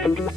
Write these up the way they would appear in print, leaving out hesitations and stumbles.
Nga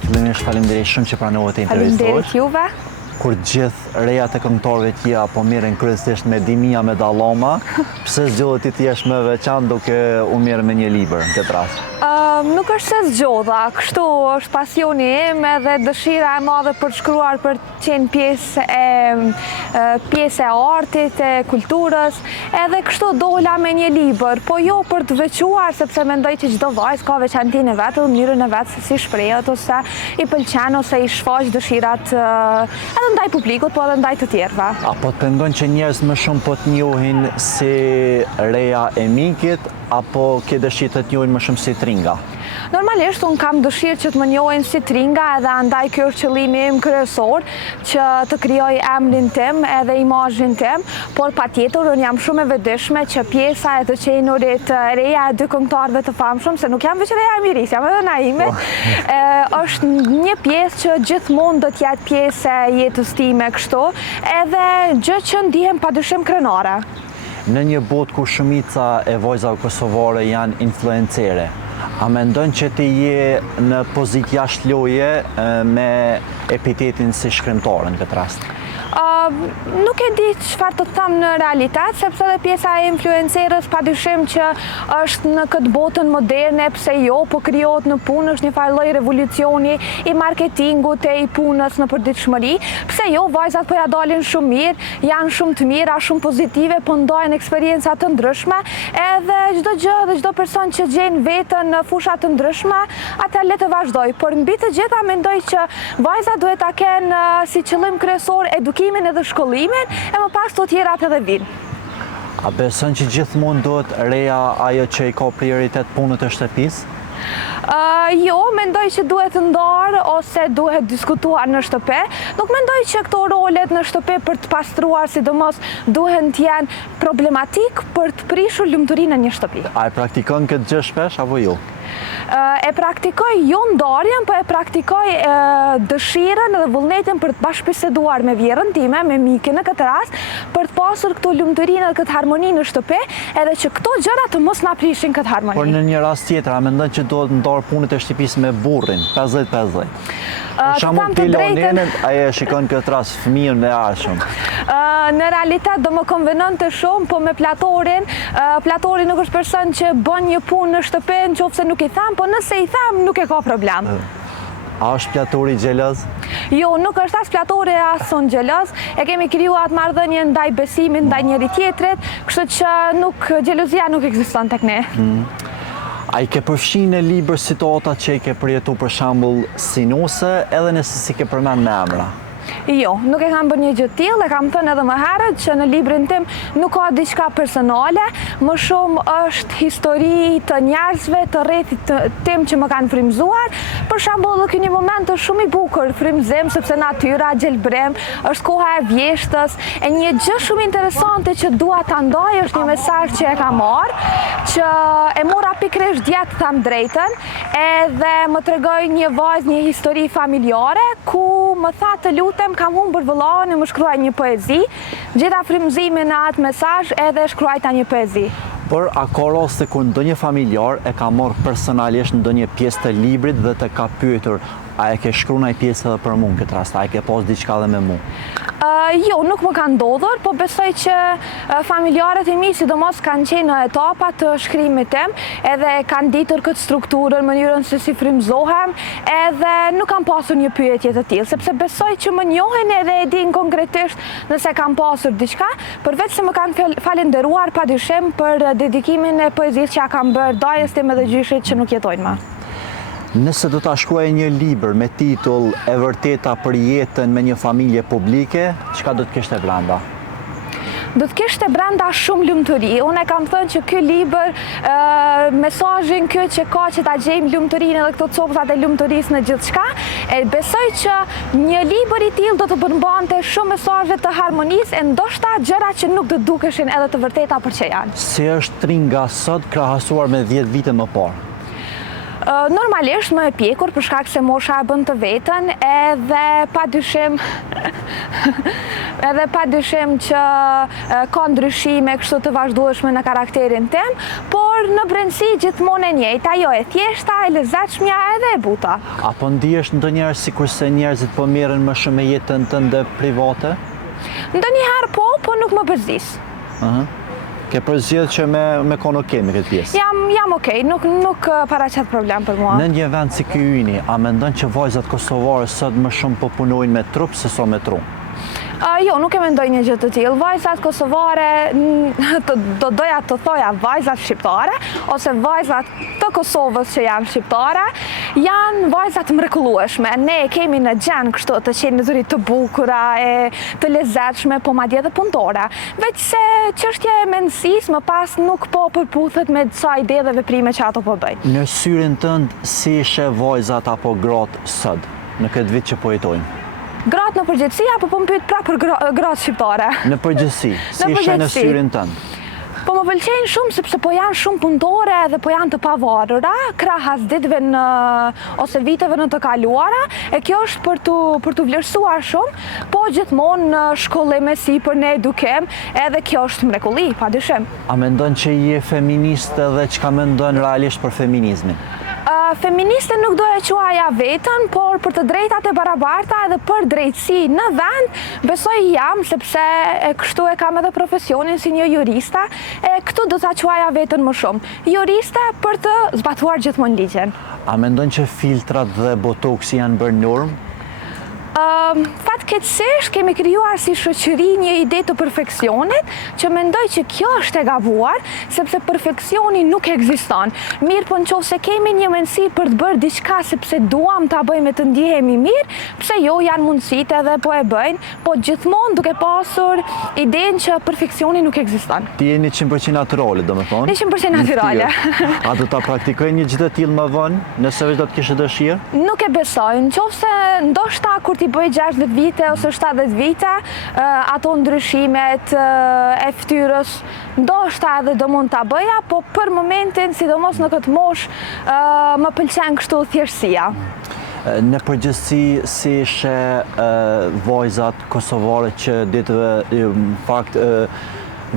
fillimisht faleminderit shumë që pranove të interesohesh. Faleminderit juve. Kur gjithë rejat e këngëtorëve tjera po mirën kryesisht me dimia me dalloma, pse zgjodhe ti të jesh më veçantë duke u mirë me një libër në këtë rast? Nuk është se zgjodha, kështu është pasioni im edhe dëshira e madhe për të shkruar, për të qenë pjesë e artit, e kulturës, edhe kështu dola me një libër, po jo për të veçuar, sepse mendoj që çdo vajzë ka veçantinë e vet, dhe mënyrën e vet se si shprehet ose i pëlqen ose i shfaq dëshirat edhe ndaj publikut, po edhe ndaj të tjerëve. Apo të mendon që njerëz më shumë po të njohin si reja e Mikit, apo ke dëshirë të njohin më shumë si Tringa? Normalisht, unë kam dëshirë që të më njohin si Tringa edhe andaj kjo është qëllimi im kryesor, që të krijoj emrin tim edhe imazhin tim, por patjetër unë jam shumë e vetëdijshme që pjesa e të qenurit reja e dy këngëtarëve të famshëm, se nuk jam veç reja e Miris, jam edhe Naime, është një pjesë që gjithmonë do të jetë pjesë e jetës time kështu, edhe gjë që ndihem padyshim krenare. Në një botë ku shumica e vajzave kosovare janë influencere, a mendon që ti je në pozitë jashtë loje me epitetin si shkrimtare në këtë rast? Nuk e di çfarë të them në realitet, sepse edhe pjesa e influencerës padyshim që është në këtë botën moderne, pse jo, po krijohet në punë, është një farë lloj revolucioni i marketingut e i punës në përditshmëri. Pse jo, vajzat po ja dalin shumë mirë, janë shumë të mira, shumë pozitive, po ndajnë eksperjenca të ndryshme, edhe çdo gjë dhe çdo person që gjen veten në fusha të ndryshme, atë le të vazhdoj. Por mbi të gjitha mendoj që vajzat duhet ta kenë si qëllim kryesor edukimin edhe shkollimin, e më pas të tjerat edhe vinë. A beson që gjithmonë duhet reja ajo që i ka prioritet punët e shtëpisë? Jo, mendoj që duhet ndarë ose duhet diskutuar në shtëpi. Nuk mendoj që këto rolet në shtëpi për të pastruar, sidomos duhen të jenë problematik për të prishur lumturinë në një shtëpi. A e praktikon këtë gjë shpesh apo jo? E praktikoj jo ndarjen, po e praktikoj dëshirën dhe vullnetin për të bashkëbiseduar me vjerën time, me Mikin në këtë rast, për të pasur këto lumturinë dhe këtë harmoni në shtëpi, edhe që këto gjëra të mos na prishin këtë harmoni. Por në një rast tjetër, a mendon që duhet ndarë punët e shtëpisë me burrin, 50-50? Për shembull, ti Leoninen, ai e shikon këtë rast fëmijën e arshëm. Në realitet do më konvenonte shumë, po me Platorin, Platori nuk është person që bën një punë në shtëpi nëse nuk i them, po nëse i them nuk e ka problem. A është Platori xheloz? Jo, nuk është as Platori as unë xheloz. E kemi krijuar atë marrëdhënie ndaj besimit, ndaj njëri tjetrit, kështu që xhelozia nuk ekziston tek ne. A i ke përfshi në libër situata që i ke përjetu për shembull sinuse, edhe nëse si ke përmend me emra? Jo, nuk e kam bërë një gjë të tillë, e kam thënë edhe më herët që në librin tim nuk ka diçka personale, më shumë është histori të njerëzve të rrethit tim që më kanë frymzuar. Për shembull, ky një moment është shumë i bukur, frymzim sepse natyra, gjelbrim, është koha e vjeshtës, e një gjë shumë interesante që dua ta ndaj është një mesazh që e kam marrë, që e mora pikërisht dje të them drejtën, edhe më tregoi një vajzë një histori familjare ku më tha të lutem kam humbur vëllain e më shkruaj një poezi, gjeta frymëzimin në atë mesazh edhe shkruajta një poezi. Por a ka raste kur ndonjë familjar e ka marrë personalisht ndonjë pjesë të librit dhe të ka pyetur, a e ke shkruar një pjesë edhe për mua në këtë rast, a e ke pas diçka edhe me mua? Jo, nuk më kanë ndodhur, po besoj që familjarët e mi sidomos kanë qenë në etapa të shkrimit tim, edhe kanë ditur këtë strukturën, mënyrën se si frymëzohem, edhe nuk kam pasur një pyetje të tillë, sepse besoj që më njohin edhe e din konkretisht nëse kam pasur diçka, përveç se më kanë falendëruar padyshim për dedikimin e poezisë që ja kam bërë dajës tim edhe gjyshit që nuk jetojnë më. Nëse do ta shkruaje një libër me titull E vërteta për jetën me një familje publike, çka do të kishte brenda? Do të kishte brenda shumë lumturi. Unë e kam thënë që ky libër, mesazhin ky që ka që ta gjejmë lumturinë edhe këto copëzat e lumturisë në gjithçka, e besoj që një libër i tillë do të përmbante shumë mesazhe të harmonisë e ndoshta gjëra që nuk do dukeshin edhe të vërteta për që janë. Si është Tringa sot krahasuar me 10 vite më parë? Normalisht më e pjekur për shkak se mosha e bën të vetën edhe padyshim që ka ndryshime kështu të vazhdueshme në karakterin tim, por në brendësi gjithmonë e njëjta, ajo e thjeshta, e lezetshmja edhe e buta. Apo ndihesh ndonjëherë sikurse njerëzit po merren më shumë me jetën tënde private? Ndonjëherë po nuk më përzis. Ke përzgjedhur që me kono kemi këtë pjesë? Jam okej, nuk paraqet problem për mua. Në një vend si ky yni, a mendon që vajzat kosovare sot më shumë po punojnë me trup se so me tru? Jo, nuk e mendoj një gjë të tillë. Vajzat kosovare, do doja të thoja vajzat shqiptare, ose vajzat të Kosovës që janë shqiptare, janë vajzat mrekullueshme. Ne kemi në gjen kështu të qenëzuri të bukura, të lezetshme, po madje edhe punëtore. Veç se çështja e mendësisë më pas nuk po përputhet me disa ide dhe veprime që ato po bëjnë. Në syrin tënd, si ishe vajzat apo gratë sot, në këtë vit që po jetojmë? Gratë në përgjithësi apo po më pyet prapë për gratë shqiptare? Në përgjithësi, si ishe në syrin tënd? Po më pëlqejnë shumë sepse po janë shumë punëtore dhe po janë të pavarura, krahas ditëve ose viteve në të kaluara, e kjo është për të vlerësuar shumë, po gjithmonë në shkollime si për në edukim, edhe kjo është mrekulli, padyshim. A mendon që je feministe dhe çka mendon realisht për feminizmin? Feministe nuk doja quaja vetën, por për të drejtat e barabarta edhe për drejtësi në vend, besoj jam, sepse kështu e kam edhe profesionin si një juriste, këtu do ta quaja vetën më shumë. Juriste për të zbatuar gjithmonë ligjen. A mendon që filtrat dhe botoksi janë bërë normë? Fatkeqësisht kemi krijuar si shoqëri një ide të perfeksionit që mendoj që kjo është e gabuar, sepse perfeksioni nuk ekziston. Mirë, po nëse kemi një mendësi për të bërë diçka sepse duam ta bëjmë të ndihemi mirë, pse jo, janë mundësitë edhe po e bëjnë, po gjithmonë duke pasur idenë që perfeksioni nuk ekziston. Ti je 100% natyrale, domethënë? 100% natyrale. A do ta praktikoj një gjë të tillë më vonë, nëse vetë do të kishe dëshirë? Nuk e besoj, nëse ndoshta kur ti bëj 60 vite ose 70 vite, ato ndryshimet e fytyrës ndoshta edhe do mund ta bëja, po për momentin, sidomos në këtë moshë, më pëlqen kështu thjeshtësia. Në përgjithësi, si ishe vajzat kosovare që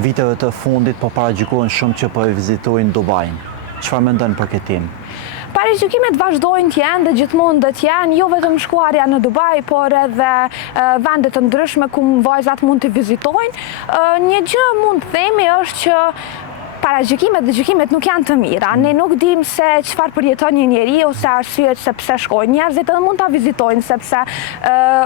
viteve të fundit po paragjykohen shumë që po e vizitojnë Dubajin? Çfarë mendon për këtë temë? Paraqykimet vazhdojnë të jenë dhe gjithmonë do të jenë, jo vetëm shkuarja në Dubai, por edhe vende të ndryshme ku vajzat mund të vizitojnë. Një gjë mund të themi është që paragjykimet dhe gjykimet nuk janë të mira. Ne nuk dim se çfarë përjeton një njeri ose arsyet se pse shkojnë. Njerëzit edhe mund ta vizitojnë sepse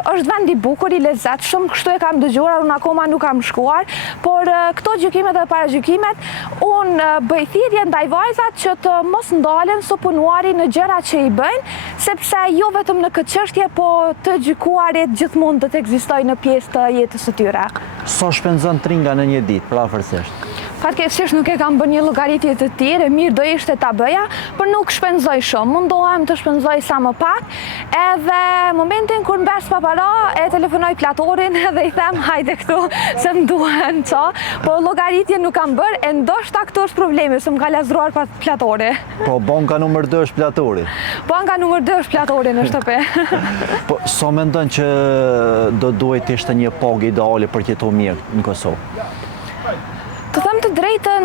është vend i bukur, i lezetshëm, kështu e kam dëgjuar, unë akoma nuk kam shkuar, por këto gjykimet dhe paragjykimet unë bëj thirrje ndaj vajzat që të mos ndalen së punuari në gjërat që i bëjnë, sepse jo vetëm në këtë çështje, po të gjykuarit gjithmonë do të ekzistojnë në pjesë të jetës së tyre. Sa shpenzon tringa në një ditë, afërsisht? Fatkeqësisht nuk e kam bërë një llogaritje të tillë, mirë do ishte ta bëja, por nuk shpenzoj shumë. Mundohem të shpenzoj sa më pak, edhe momentin kur mbes pa para, e telefonoj platorin dhe i them hajde këtu se më duhen ço, po llogaritje nuk kam bërë, e ndoshta këtu është problemi, se më ka lazruar pa platori. Po banka numër 2 është platori. Banka numër 2 është platori në shtëpi. Po sa mendon që do duhet të ishte një pagë ideale për të jetuar mirë në Kosovë? Të them të drejtën,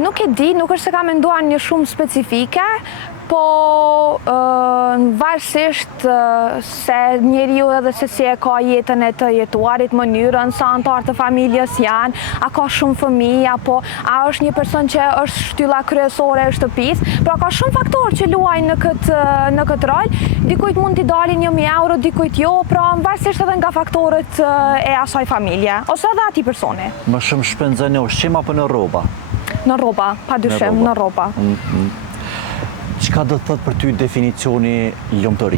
nuk e di, nuk është se kam menduar një shumë specifike, po varësisht se njeriu edhe se si e ka jetën e të jetuarit, mënyrën, sa antar të familjes janë, a ka shumë fëmijë, apo a është një person që është shtylla kryesore e shtëpisë, pra ka shumë faktorë që luajnë në këtë rol. Dikujt mund t'i dalin 1.000 euro, dikujt jo, pra varësisht edhe nga faktorët e asaj familje, ose edhe atij personi. Më shumë shpenzon në ushqim apo në rroba? Në rroba, padyshim, në rroba. Çka do të thotë për ty definicioni lumturi?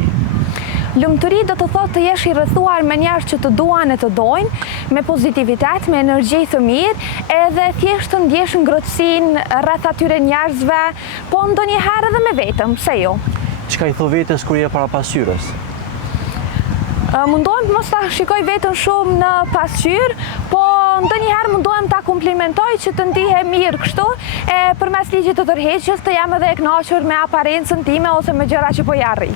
Lumturi do të thotë të jesh i rrethuar me njerëz që të duan e të dojnë, me pozitivitet, me energji të mirë, edhe thjesht të ndjesh ngrohtësinë rreth atyre njerëzve, po ndonjëherë edhe me vetëm, pse jo? Çka i thon vetes kur je para pasqyrës? Mundohem mos ta shikoj veten shumë në pasqyrë, po ndonjëherë mundohem ta komplimentoj që të ndihem mirë kështu, e përmes ligjit të tërheqjes të jam edhe e kënaqur me aparencën time ose me gjëra që po ja arri.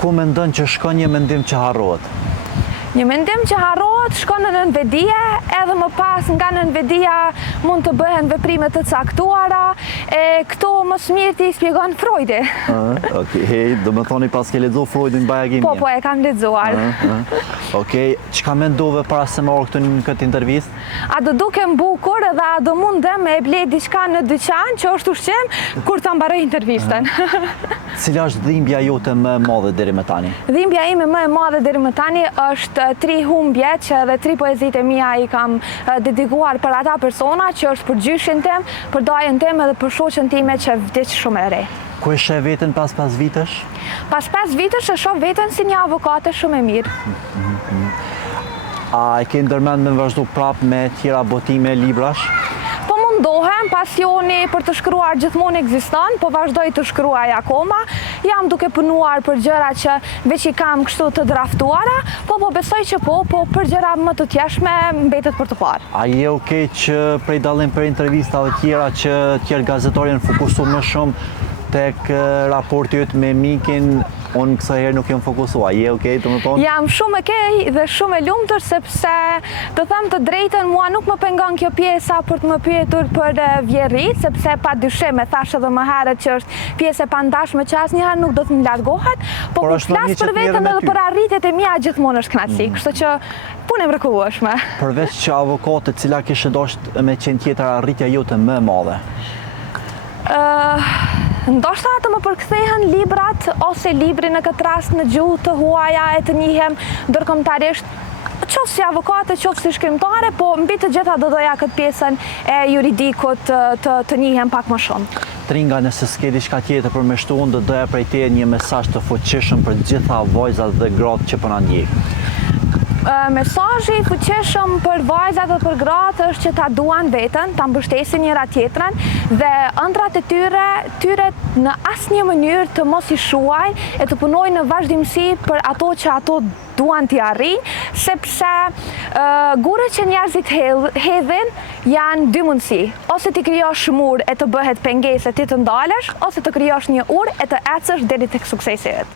Ku mendon që shkon një mendim që harrohet? Një mendim që harrohet shkon në nënvedije, edhe më pas nga nënvedia mund të bëhen veprime të caktuara, e këto më së miri ti shpjegon Freudi. Okej, do më thoni pas ke lexuar Freudin bajagimje? Po, e kam lexuar. Okej, çka mendove para se morë këtu në këtë intervistë? A do dukem bukur edhe a do mundem me ble diçka në dyqan që është ushqim kur ta mbaroj intervistën. Cila është dhimbja jote më e madhe deri më tani? Dhimbja ime më e madhe deri më tani është 3 humbje që edhe 3 poezitë e mia i kam dedikuar për ata persona që është për gjyshin tim, për dajën tim edhe për shoqën time që vdiq shumë e re. Ku e sheh veten pas 5 vitesh? Pas 5 vitesh e shoh veten si një avokate shumë e mirë. A e ke ndërmend me vazhdu prap me tjera botime librash? Po mundohem, pasioni për të shkruar gjithmonë ekziston, po vazhdoj të shkruaj akoma. Jam duke punuar për gjëra që veç i kam kështu të draftuara, po besoj që po për gjëra më të tjeshme mbetet për të parë. A je okej që prej dallim për intervistave tjera që tjerë gazetarë janë fokusu më shumë tek raporti jot me Mikin, unë kësa herë nuk jam fokusua. Je okej të më tonë? Jam shumë okej dhe shumë e lumtur sepse të them të drejtën mua nuk më pengon kjo pjesa për të më pyetur për vjerrit, sepse padyshim e thash edhe më herët që është pjesë e pandashme që asnjëherë nuk do të më largohet, po kur flas për veten edhe për arritjet e mia gjithmonë është kënaqësi, kështu që punë e mrekullueshme. Përveç që avokate, cila kishe dashur me qenë tjetër arritja jote më e madhe? Ndoshta të më përkthehen librat ose libri në këtë rast në gjuhë të huaja e të njihem ndërkombëtarisht, qoftë si avokate, qoftë si shkrimtare, po mbi të gjitha do doja këtë pjesën e juridikut të njihem pak më shumë. Tringa, nëse s'ke diçka tjetër për me shtu, unë do doja prej teje një mesazh të fuqishëm për gjitha vajzat dhe gratë që po na ndjekë. Mesazhi i fuqishëm për vajzat dhe për gratë është që ta duan veten, ta mbështesin njëra tjetrën dhe ëndrat e tyre në asnjë mënyrë të mos i shuajnë e të punojnë në vazhdimsi për ato që ato duan t'i arrijnë, sepse gurët që njerëzit hedhin janë 2 mundësi, ose ti krijosh mur e të bëhet pengesë e ti të ndalesh, ose të krijosh një urë e të ecësh deri tek suksesi yt.